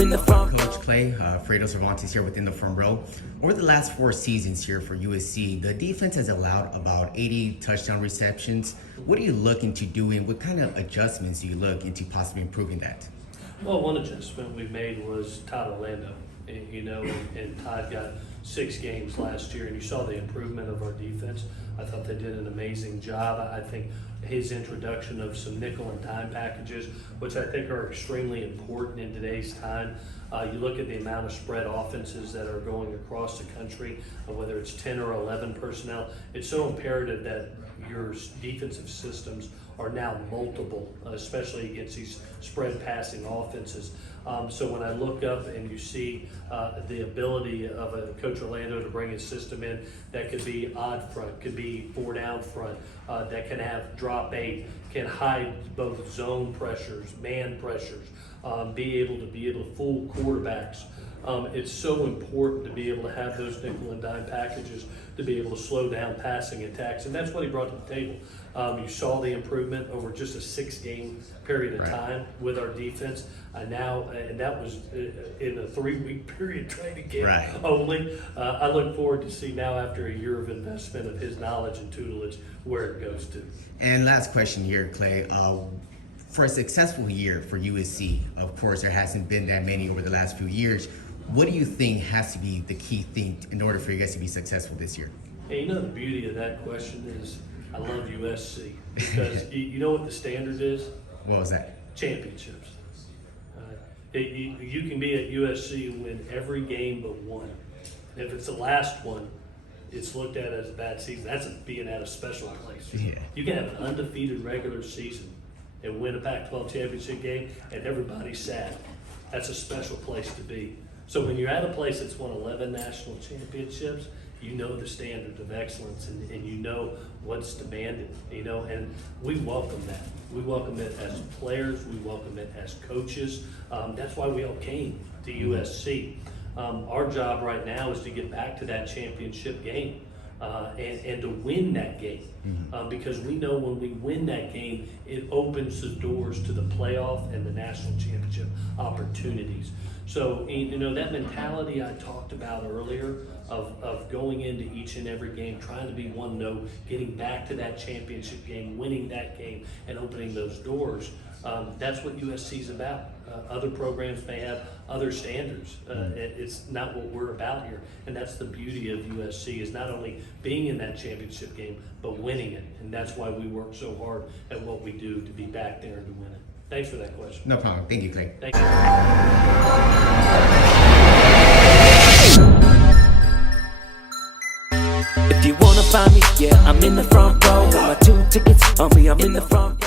in the front. Coach Clay, Fredo Cervantes here within the front row. Over the last 4 seasons here for USC, the defense has allowed about 80 touchdown receptions. What are you looking to do, and what kind of adjustments do you look into possibly improving that? Well, one adjustment we made was Todd Orlando, and Todd got 6 games last year, and you saw the improvement of our defense. I thought they did an amazing job. I think his introduction of some nickel and dime packages, which I think are extremely important in today's time. You look at the amount of spread offenses that are going across the country, whether it's 10 or 11 personnel, it's so imperative that your defensive systems are now multiple, especially against these spread passing offenses. So when I look up and you see the ability of a Coach Orlando to bring his system in, that could be odd front, could be 4 down front, that can have drop 8, can hide both zone pressures, man pressures, be able to fool quarterbacks. It's so important to be able to have those nickel and dime packages to be able to slow down passing attacks, and that's what he brought to the table. You saw the improvement over just a 6-game period of time with our defense, and that was in a 3-week period training camp only. I look forward to see now, after a year of investment of his knowledge and tutelage, where it goes to. And last question here, Clay. For a successful year for USC, of course, there hasn't been that many over the last few years. What do you think has to be the key thing in order for you guys to be successful this year? Hey, the beauty of that question is I love USC because you know what the standard is? What was that? Championships. You can be at USC and win every game but one. And if it's the last one, it's looked at as a bad season. That's being at a special place. Yeah. You can have an undefeated regular season and win a Pac-12 championship game, and everybody's sad. That's a special place to be. So when you're at a place that's won 11 national championships, you know the standard of excellence, and you know what's demanded, and we welcome that. We welcome it as players, we welcome it as coaches. That's why we all came to USC. Our job right now is to get back to that championship game and to win that game. Because we know when we win that game, it opens the doors to the playoff and the national championship opportunities. So, that mentality I talked about earlier of going into each and every game, trying to be 1-0, getting back to that championship game, winning that game, and opening those doors, that's what USC is about. Other programs may have other standards. It's not what we're about here. And that's the beauty of USC, is not only being in that championship game, but winning it. And that's why we work so hard at what we do to be back there and to win it. Thanks for that question. No problem. Thank you, Clay. Thank you. If you wanna find me, yeah, I'm in the front row. Got my 2 tickets on me, I'm in the front.